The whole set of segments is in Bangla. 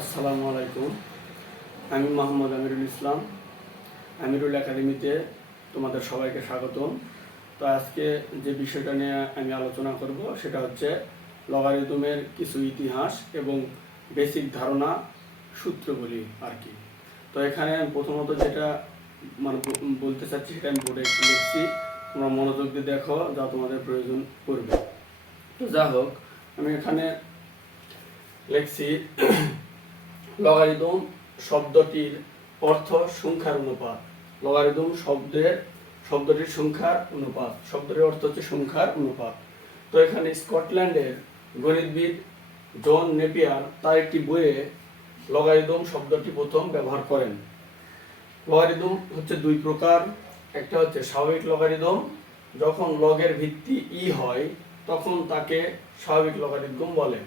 আসসালামু আলাইকুম। আমি মোহাম্মদ আমিরুল ইসলাম। আমিরুল একাডেমিতে তোমাদের সবাইকে স্বাগতম। তো আজকে যে বিষয়টা নিয়ে আমি আলোচনা করব সেটা হচ্ছে লগারিদমের কিছু ইতিহাস এবং বেসিক ধারণা, সূত্রগুলি আর কি। তো এখানে আমি প্রথমত যেটা বলতে চাচ্ছি সেটা আমি বোর্ডে লিখছি, তোমরা মনোযোগ দিয়ে দেখো, যা তোমাদের প্রয়োজন পড়বে। তো যা হোক, আমি এখানে লিখছি লগারিদম শব্দটির অর্থ সংখ্যার অনুপাত। লগারিদম শব্দটির সংখ্যার অনুপাত, শব্দটির অর্থ হচ্ছে সংখ্যার অনুপাত। তো এখানে স্কটল্যান্ডের গণিতবিদ জন নেপিয়ার তার একটি বইয়ে লগারিদম শব্দটি প্রথম ব্যবহার করেন। লগারিদম হচ্ছে দুই প্রকার। একটা হচ্ছে স্বাভাবিক লগারিদম, যখন লগের ভিত্তি ই হয় তখন তাকে স্বাভাবিক লগারিদম বলে।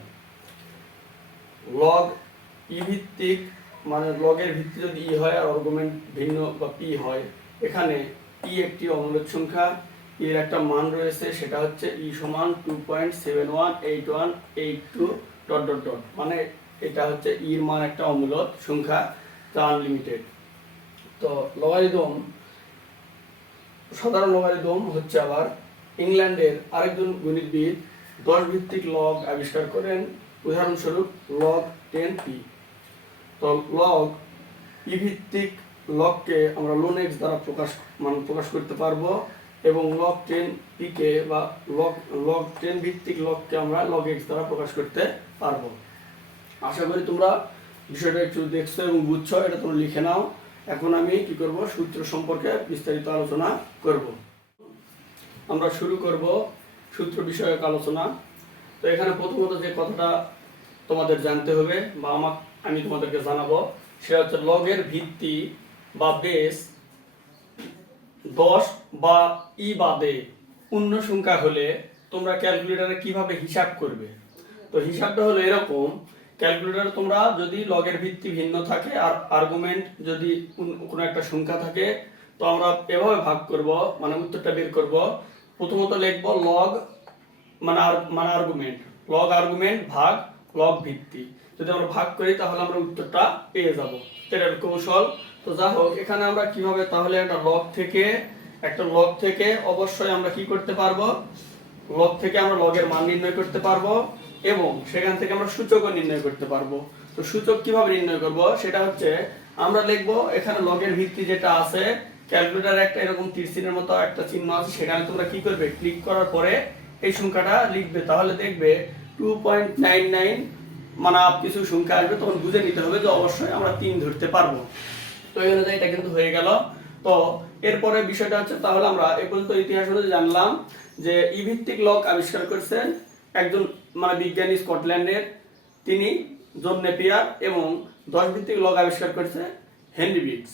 লগ ই ভিত্তিক, মানে লগের ভিত্তি যদি ই হয় আর আর্গুমেন্ট ভিন্ন বা পি হয়, এখানে ই একটি অমূলক সংখ্যা, এর একটা মান রয়েছে, সেটা হচ্ছে ই সমান 2.718182 ... মানে এটা হচ্ছে ইর মান একটা অমূলক সংখ্যা, যা আনলিমিটেড। তো লগারিদম, সাধারণ লগারিদম হচ্ছে আবার ইংল্যান্ডের আরেকজন গণিতবিদ 10 ভিত্তিক লগ আবিষ্কার করেন, উদাহরণস্বরূপ লগ 10p। তো লগ ই ভিত্তিক লগকে আমরা ln x দ্বারা প্রকাশ করতে পারবো, এবং লগ 10p কে বা লগ 10 ভিত্তিক লগকে আমরা log x দ্বারা প্রকাশ করতে পারবো। আশা করি তোমরা বিষয়টা একটু দেখছো এবং বুঝছো, এটা তোমরা লিখে নাও। এখন আমি কি করব, সূত্র সম্পর্কে বিস্তারিত আলোচনা করব। আমরা শুরু করব সূত্র বিষয়ক আলোচনা। তো এখানে প্রথমত যে কথাটা তোমাদের জানতে হবে বা আমি তোমাদেরকে জানাবো, সেটা হচ্ছে লগের ভিত্তি বা বেস 10 বা ই বাদে পূর্ণ সংখ্যা হলে তোমরা ক্যালকুলেটরে কিভাবে হিসাব করবে। তো হিসাবটা হলো এরকম, ক্যালকুলেটরে তোমরা যদি লগের ভিত্তি ভিন্ন থাকে আর আর্গুমেন্ট যদি কোনো একটা সংখ্যা থাকে, তো আমরা এভাবে ভাগ করব, মানে উত্তরটা বের করব। প্রথমত লিখব লগ মানে আর্গুমেন্ট, লগ আর্গুমেন্ট ভাগ লগ ভিত্তি। যদি আমরা ভাগ করি তাহলে আমরা উত্তরটা পেয়ে যাব, এটা কৌশল। তো যা হোক, এখানে আমরা কিভাবে তাহলে একটা লগ থেকে অবশ্যই আমরা কি করতে পারবো, লগ থেকে আমরা লগের মান নির্ণয় করতে পারবো এবং সেখান থেকে আমরা সূচকও নির্ণয় করতে পারবো। তো সূচক কিভাবে নির্ণয় করব, সেটা হচ্ছে আমরা লিখব এখানে লগের ভিত্তি যেটা আছে, ক্যালকুলেটরে একটা এরকম তীর চিহ্নের মতো একটা চিহ্ন আছে, সেখানে তোমরা কি করবে, ক্লিক করার পরে এই সংখ্যাটা লিখবে, তাহলে দেখবে 2.99 মানে কিছু সংখ্যা আসবে, তখন বুঝে নিতে হবে যে অবশ্যই আমরা 3 ধরতে পারবো। তো এই অনুযায়ী এটা কিন্তু হয়ে গেল। তো এরপরে বিষয়টা হচ্ছে, তাহলে আমরা এই পর্যন্ত ইতিহাস অনুযায়ী জানলাম যে ই ভিত্তিক লগ আবিষ্কার করেছেন একজন বিজ্ঞানী স্কটল্যান্ডের, তিনি জন নেপিয়ার, এবং 10 ভিত্তিক লগ আবিষ্কার করেছে হেনরি বিটস।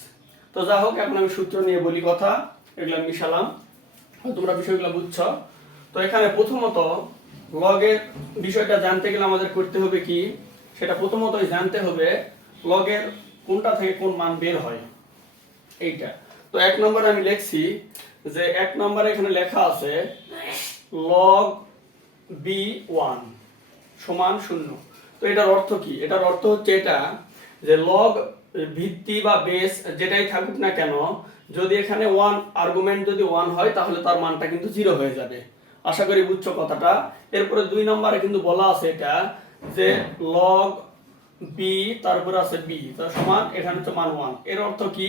তো যা হোক, এখন আমি সূত্র নিয়ে বলি কথা, এগুলো মিশালাম, তোমরা বিষয়গুলো বুঝছো। তো এখানে প্রথমত লগের বিষয়টা জানতে গেলে আমাদের করতে হবে কি, সেটা প্রথমতই জানতে হবে লগের কোনটা থেকে কোন মান বের হয়, এইটা। তো 1 নম্বরে আমি লিখছি যে 1 নম্বরে এখানে লেখা আছে log b1 সমান 0। তো এটার অর্থ কি, এটার অর্থ হচ্ছে এটা যে লগ ভিত্তি বা বেস যেটাই থাকুক না কেন, যদি এখানে 1 আর্গুমেন্ট যদি 1 হয় তাহলে তার মানটা কিন্তু 0 হয়ে যাবে। আশা করি বুঝছো কথাটা। এরপরে 2 নম্বরে কিন্তু বলা আছে এটা যে log b তারপরে আছে b তার সমান, এখানে হচ্ছে মান 1। এর অর্থ কি,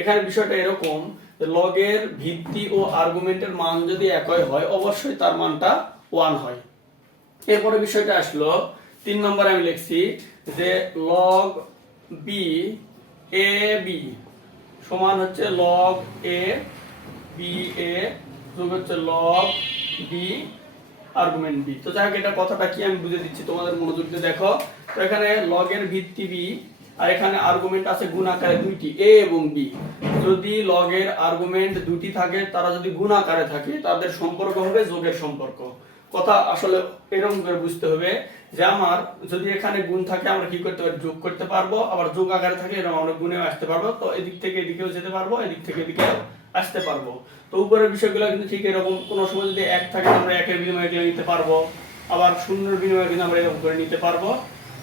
এখানে বিষয়টা এরকম যে লগের ভিত্তি ও আর্গুমেন্টের মান যদি একই হয় অবশ্যই তার মানটা 1 হয়। এরপরে বিষয়টা আসলো 3 নম্বরে আমি লিখছি যে log b a b সমান হচ্ছে log a b a যোগ হচ্ছে log b আর্গুমেন্ট b। তো যাই হোক, এটা কথাটা কি আমি বুঝে দিচ্ছি, তোমাদের মনোযোগ দিয়ে দেখো। তো এখানে লগের ভিত্তি b আর এখানে আর্গুমেন্ট আছে গুণ আকারে দুইটি, a এবং b। যদি লগের আর্গুমেন্ট দুটি থাকে, তারা যদি গুণ আকারে থাকে, তাদের সম্পর্ক হবে যোগের সম্পর্ক। কথা আসলে এরকম করে বুঝতে হবে যে আমার যদি এখানে গুণ থাকে আমরা কি করতে পারি, যোগ করতে পারবো, আবার যোগ আকারে থাকে এরকম আমরা গুণেও আসতে পারবো। তো এদিক থেকে এদিকেও যেতে পারবো, এদিক থেকে এদিকেও আসতে পারবো। তো উপরের বিষয়গুলো কিন্তু ঠিক এরকম, কোনো সময় যদি 1 থাকে আমরা 1 এর বিনিময়ে নিতে পারবো, আবার 0 এর বিনিময়ে কিন্তু আমরা এরকম করে নিতে পারবো।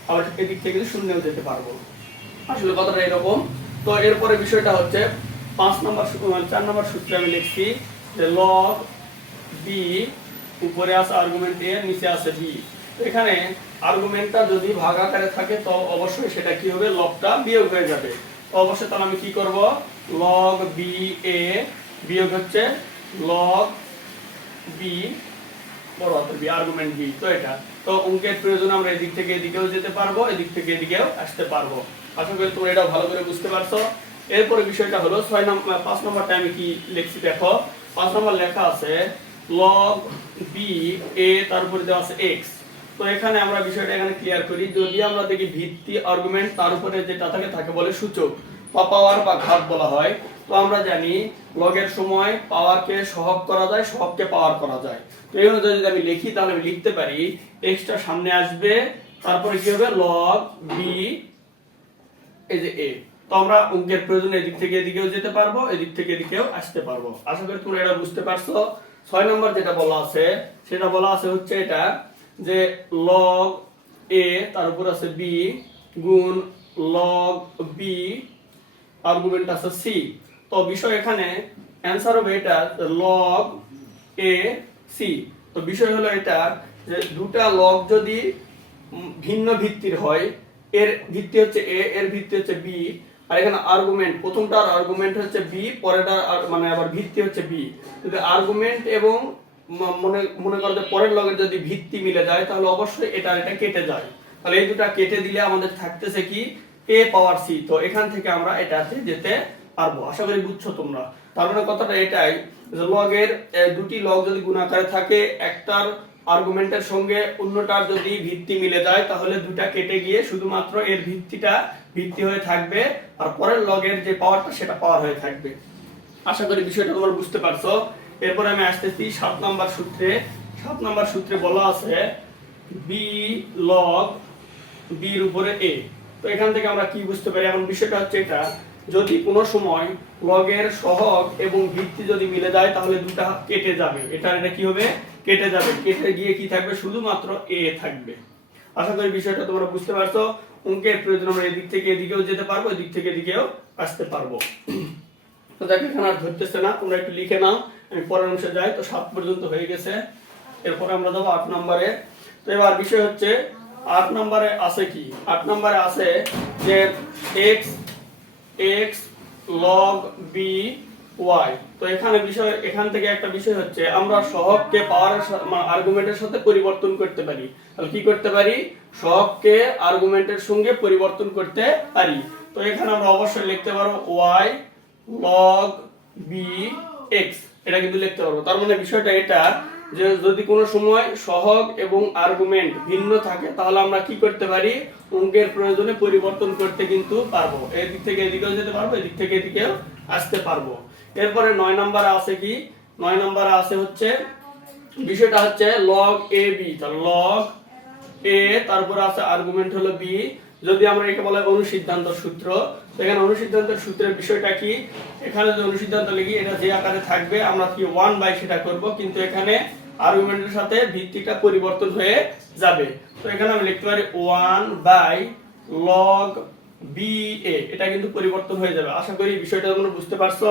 আবার এদিক থেকে শূন্যেও যেতে পারবো। আসলে কথাটা এরকম। তো এরপরে বিষয়টা হচ্ছে 4 নম্বর সূত্রে আমি লিখছি যে লগ বি, উপরে আছে আর্গুমেন্ট এ, নিচে আছে বি। তো এখানে আর্গুমেন্টটা যদি ভাগ আকারে থাকে তো অবশ্যই সেটা কি হবে, লগটা বিয়োগ হয়ে যাবে। তো অবশ্যই তাহলে আমি কি করব, লগ বি এ বিয়োগ হচ্ছে লগ বি বড় হাতের বি, আর্গুমেন্ট বি। তো এটা তো অঙ্কের প্রয়োজনে আমরা এদিক থেকে এদিকেও যেতে পারবো, এদিক থেকে এদিকেও আসতে পারবো। আশা করি তোমরা এটা ভালো করে বুঝতে পারছো। এরপরে বিষয়টা হলো 5 নম্বরটা আমি কি লিখছি দেখো। 5 নম্বর লেখা আছে লগ বি এ, তারপরে দেওয়া আছে এক্স। তো এখানে আমরা বিষয়টা এখানে ক্লিয়ার করি। যদি আমরা দেখি ভিত্তি আর্গুমেন্ট, তার উপরে যেটা থাকে তাকে বলে সূচক বা পাওয়ার বা ঘাত বলা হয়। তো আমরা জানি লগের সময় পাওয়ারকে সহগ করা যায়, সহগকে পাওয়ার করা যায়। তো এই অনুযায়ী যদি আমি লিখি তাহলে আমি লিখতে পারি এক্সটা সামনে আসবে, তারপরে কি হবে লগ বি এই যে এ। তো আমরা অঙ্কের প্রয়োজনে এদিক থেকে এদিকেও যেতে পারবো, এদিক থেকে এদিকেও আসতে পারবো। আশা করি তোমরা এটা বুঝতে পারছো। 6 নম্বর যেটা বলা আছে সেটা বলা আছে হচ্ছে এটা যে লগ এ তার উপর আছে বি গুণ লগ বি আর্গুমেন্ট আছে সি। তো বিষয় এখানে অ্যানসার হবে এটা লগ এ সি। তো বিষয় হলো এটা যে দুটা লগ যদি ভিন্ন ভিত্তির হয়, এর ভিত্তি হচ্ছে এ, এর ভিত্তি হচ্ছে বি, আর এখানে আর্গুমেন্ট, প্রথমটার আর্গুমেন্ট হচ্ছে বি, পরেরটার মানে আবার ভিত্তি হচ্ছে বি। যদি আর্গুমেন্ট এবং মনে মনে করো যে পরের লগের যদি ভিত্তি মিলে যায় তাহলে অবশ্যই এটা কেটে যায়। তাহলে এই দুটা কেটে দিলে আমাদের থাকতেছে কি এ পাওয়ার সি। তো এখান থেকে আমরা এটাতে যেতে পারবো। আশা করি বুঝছো তোমরা। তার মানে কথাটা এটাই যে লগের দুটি লগ যদি গুণাকারে থাকে, একটার আর্গুমেন্টের সঙ্গে অন্যটার যদি ভিত্তি মিলে যায় তাহলে দুটা কেটে গিয়ে শুধুমাত্র এর ভিত্তিটা ভিত্তি হয়ে থাকবে, আর পরের লগের যে পাওয়ারটা সেটা পাওয়ার হয়ে থাকবে। আশা করি বিষয়টা তোমরা বুঝতে পারছো। এরপর আমি আসতেছি 7 নম্বর সূত্রে। 7 নম্বর সূত্রে বলা আছে বি লগ বির উপরে এ। তো এখান থেকে আমরা কি বুঝতে পারি, এখন বিষয়টা হচ্ছে এটা যদি কোনো সময় লগের সহগ এবং ভিত্তি যদি মিলে যায় তাহলে দুটা কেটে যাবে, এটা কি হবে, কেটে যাবে। কেটে গিয়ে কি থাকবে, শুধুমাত্র এ থাকবে। আশা করি বিষয়টা তোমরা বুঝতে পারছো। অঙ্কের প্রয়োজন আমরা এদিক থেকে এদিকেও যেতে পারবো, এদিক থেকে এদিকেও আসতে পারবো। তো দেখো এখানে আর ধরতেছে না, তোমরা একটু লিখে নাও, আমি পরের অংশে যাই। তো 7 পর্যন্ত হয়ে গেছে। এরপরে আমরা যাবো 8 নম্বরে। তো এবার বিষয় হচ্ছে 8 নম্বরে আছে কি, 8 নম্বরে আছে যে x x log b y. তো এখানে বিষয়, এখান থেকে একটা বিষয় হচ্ছে আমরা সহগকে পাওয়ারের আর্গুমেন্টের সাথে পরিবর্তন করতে পারি। তাহলে কি করতে পারি, সহগকে আর্গুমেন্টের সঙ্গে পরিবর্তন করতে পারি। তো এখানে আমরা অবশ্যই লিখতে পারবো ওয়াই লগ বি এক্স, এটা কিন্তু লিখতে পারবো। তার মানে বিষয়টা এটা যে যদি কোনো সময় সহগ এবং আর্গুমেন্ট ভিন্ন থাকে তাহলে আমরা কি করতে পারি, অঙ্কের প্রয়োজনে পরিবর্তন করতে কিন্তু পারবো। এদিক থেকে এদিকেও যেতে পারবো, এদিক থেকে এদিকেও আসতে পারবো। এরপরে 9 নম্বরে আছে কি, 9 নম্বরে আছে হচ্ছে বিষয়টা হচ্ছে লগ এ বি। তাহলে লগ এ তারপরে আছে আর্গুমেন্ট হলো বি। যদি আমরা একে বলে অনুসিদ্ধান্ত সূত্র, তো এখানে অনুসিদ্ধান্তের সূত্রের বিষয়টা কি, এখানে যে অনুসিদ্ধান্ত লিখি এটা যে আকারে থাকবে আমরা কি 1 বাই সেটা করব, কিন্তু এখানে আর্গুমেন্টের সাথে ভিত্তিটা পরিবর্তন হয়ে যাবে। তো এখানে আমি লিখতে পারি 1 বাই লগ বি এ, এটা কিন্তু পরিবর্তন হয়ে যাবে। আশা করি বিষয়টা তোমরা বুঝতে পারছো।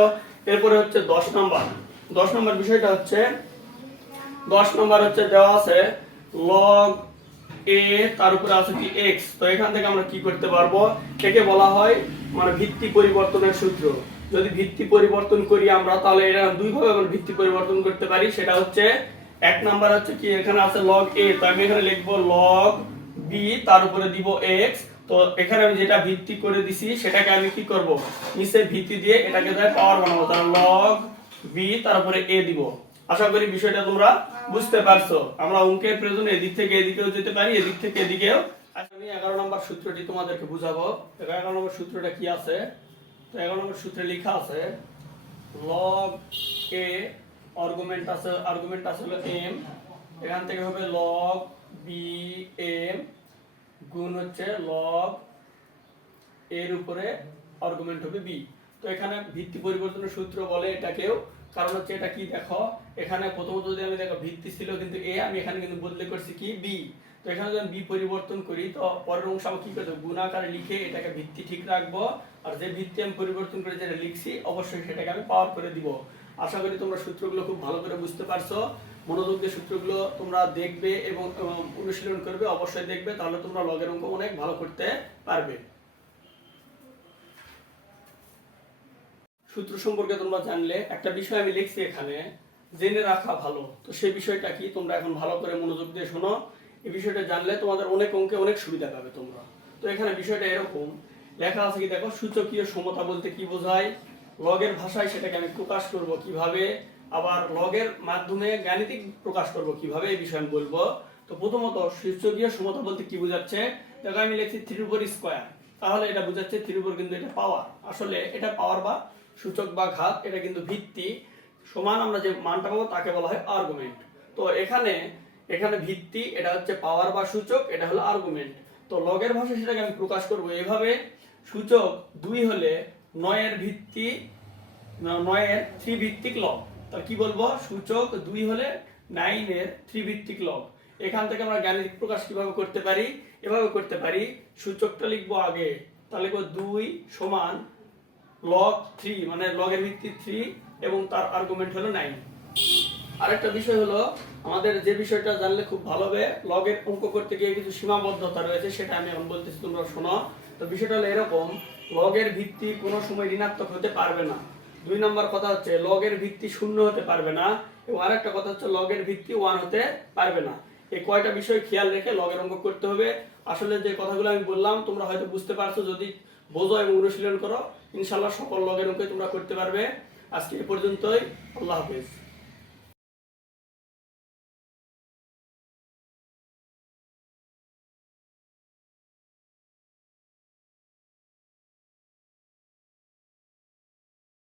এরপরে হচ্ছে 10 নম্বর। 10 নম্বর বিষয়টা হচ্ছে 10 নম্বর হচ্ছে দেওয়া আছে লগ এ তার উপরে আছে কি এক্স। তো এখান থেকে আমরা কি করতে পারবো, একে বলা হয় মানে ভিত্তি পরিবর্তনের সূত্র। যদি ভিত্তি পরিবর্তন করি আমরা তাহলে এটা দুই ভাবে আমরা ভিত্তি পরিবর্তন করতে পারি। সেটা হচ্ছে 1 নাম্বার হচ্ছে কি, এখানে আছে লগ এ, তো আমি এখানে লিখবো লগ বি তার উপরে দিব এক্স। তো এখানে আমি যেটা ভিত্তি করে দিছি সেটাকে আমি কি করব, নিচে ভিত্তি দিয়ে এটাকে পাওয়ার বানাবো, তাহলে লগ বি তার উপরে এ দিব। আশা করি বিষয়টা তোমরা বুঝতে পারছো। আমরা অঙ্কের প্রয়োজনে এদিক থেকে এদিকেও যেতে পারি, এদিক থেকে এদিকেও। আমি 11 নম্বর সূত্রটি তোমাদেরকে বুঝাবো। 11 নম্বর সূত্রটা কি আছে, তো 11 নম্বর সূত্রে লেখা আছে লগ এ আর্গুমেন্ট আছে হলো এম, এখান থেকে হবে লগ বি এম গুণ হচ্ছে লগ এর উপরে আর্গুমেন্ট হবে বি। তো এখানে ভিত্তি পরিবর্তনের সূত্র বলে এটাকেও, কারণ হচ্ছে এটা কি দেখো, এখানে প্রথমত যদি আমি দেখো ভিত্তি ছিল কিন্তু এ, আমি এখানে কিন্তু বদলে করছি কি বি। তো তো এখানে যদি আমি বি পরিবর্তন করি তো পরের অংশ আমি কি করবো, গুণ আকারে লিখে এটাকে ভিত্তি ঠিক রাখবো, আর যে ভিত্তি আমি পরিবর্তন করে যেটা লিখছি অবশ্যই সেটাকে আমি পাওয়ার করে দিব। আশা করি তোমরা সূত্রগুলো খুব ভালো করে বুঝতে পারছো। মনোযোগ দিয়ে সূত্রগুলো তোমরা দেখবে এবং অনুশীলন করবে, অবশ্যই দেখবে, তাহলে তোমরা লগের অঙ্ক অনেক ভালো করতে পারবে। সূত্র সম্পর্কে তোমরা জানলে, একটা বিষয় আমি লিখছি এখানে, জেনে রাখা ভালো। তো সেই বিষয়টা কি তোমরা এখন ভালো করে মনোযোগ দিয়ে শোনো। এই বিষয়টা জানলে তোমাদের অনেক অঙ্কে অনেক সুবিধা পাবে তোমরা। তো এখানে বিষয়টা এরকম লেখা আছে, কি দেখো, সূচকীয় সমতা বলতে কি বোঝায়, লগের ভাষায় সেটাকে আমি প্রকাশ করব কিভাবে, আবার লগের মাধ্যমে গাণিতিক প্রকাশ করব কিভাবে, এই বিষয়ে আমি বলবো। তো প্রথমত সূচকীয় সমতা বলতে কি বোঝাচ্ছে, দেখো আমি লিখছি 3/স্কয়ার, তাহলে এটা বোঝাচ্ছে 3 কিন্তু এটা পাওয়ার, আসলে এটা পাওয়ার বা সূচক বা ঘাত, এটা কিন্তু ভিত্তি সমান আমরা যে মানটা পাবো তাকে বলা হয় আর্গুমেন্ট। তো এখানে ভিত্তি এটা হচ্ছে পাওয়ার বা সূচক, এটা হলো আর্গুমেন্ট। তো লগের ভাষায় সেটাকে আমি প্রকাশ করব এভাবে, সূচক 2 হলে 9 এর ভিত্তি 9 এর 3 ভিত্তিক লব। তাহলে কি বলবো, সূচক 2 হলে 9 এর 3 ভিত্তিক লব। এখান থেকে আমরা গাণিতিক প্রকাশ কিভাবে করতে পারি, এভাবে করতে পারি, সূচকটা লিখবো আগে, তাহলে লিখবো 2 সমান লগ 3, মানে লগের ভিত্তি 3 এবং তার আর্গুমেন্ট হলো 9। আরেকটা বিষয় হলো, আমাদের যে বিষয়টা জানলে খুব ভালো হবে, লগের অঙ্ক করতে গিয়ে কিছু সীমাবদ্ধতা রয়েছে, সেটা আমি এখন বলতেছি, তোমরা শোনো। তো বিষয়টা হলো এরকম, লগের ভিত্তি কোনো সময় ঋণাত্মক হতে পারবে না। 2 নম্বর কথা হচ্ছে লগের ভিত্তি 0 হতে পারবে না, এবং আরেকটা কথা হচ্ছে লগের ভিত্তি 1 হতে পারবে না। এই কয়টা বিষয় খেয়াল রেখে লগের অঙ্ক করতে হবে। আসলে যে কথাগুলো আমি বললাম তোমরা হয়তো বুঝতে পারছো, যদি বোঝো এবং অনুশীলন করো ইনশাআল্লাহ সকল লগের অঙ্কই তোমরা করতে পারবে। আজকে এ পর্যন্তই, আল্লাহ হাফেজ।